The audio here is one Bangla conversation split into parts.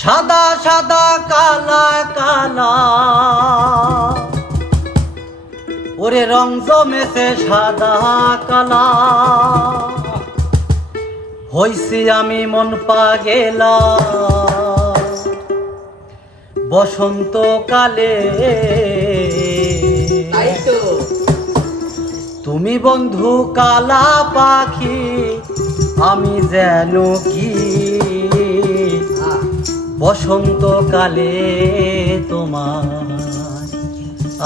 সাদা সাদা কালা কালা ওরে রং জমেছে সাদা কালা হইছি আমি মন পাগেলা বসন্ত কালে তুমি বন্ধু কালা পাখি আমি যেন কি বসন্ত কালে তোমার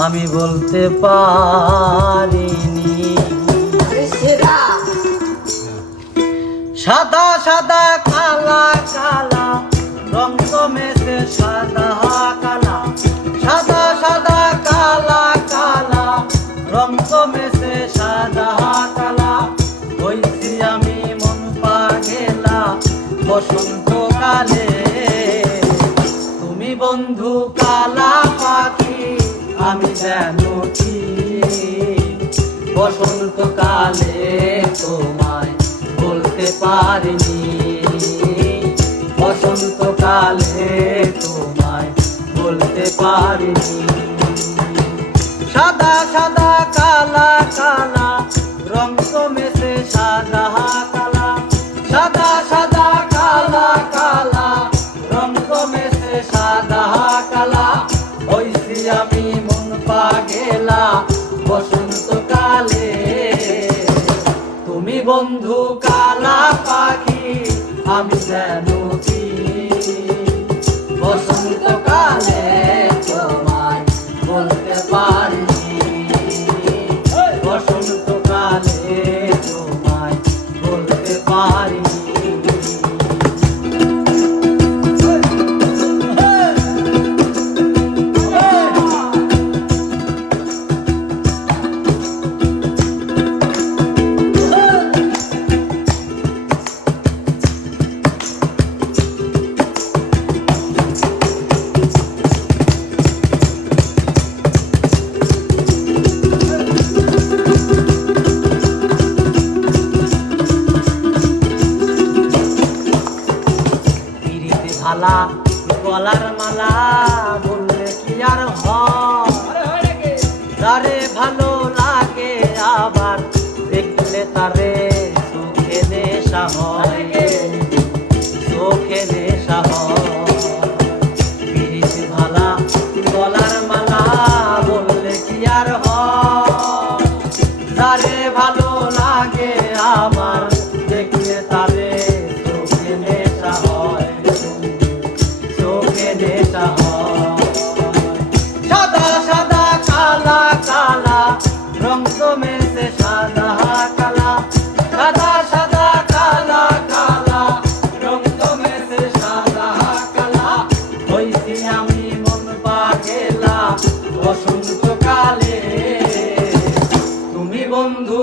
আমি বলতে পারিনি। সাদা সাদা কালা কালা রং জমেছে সাদা কালা সাদা সাদা কালা কালা রং জমেছে সাদা কালা হইছি আমি মন পাগেলা বসন্ত কালে তুমি বন্ধু কালা পাখি আমি যেন কি বসন্ত কালে তোমায় বলতে পারিনি বসন্ত কালে তোমায় বলতে পারিনি। সাদা সাদা কালা কালা রং জমেছে সাদা কালা সাদা সাদা কালা কালা রং জমেছে সাদা কালা হইছি আমি মন পাগেলা বসন্ত কালে তুমি বন্ধু কালা পাখি আমি যেন কি বসন্ত কালে তোমায় বলতে পারিনি বসন্ত কালে তোমায় বলতে পারিনি। মালা গলার মালা বললে কি আর হয় তারে ভালো লাগে আবার দেখলে তারে চোখে নেশা হয় চোখে নেশা হয় পিরিতি ভালা গলার মালা বললে কি আর হয় তারে ভালো লাগে আমার দেখলে তারে চোখে নেশা হয় সাদা সাদা কালা কালা রং জমেছে সাদা কালা সাদা সাদা কালা কালা রং জমেছে সাদা কালা হইছি আমি মন পাগেলা বসন্ত কালে তুমি বন্ধু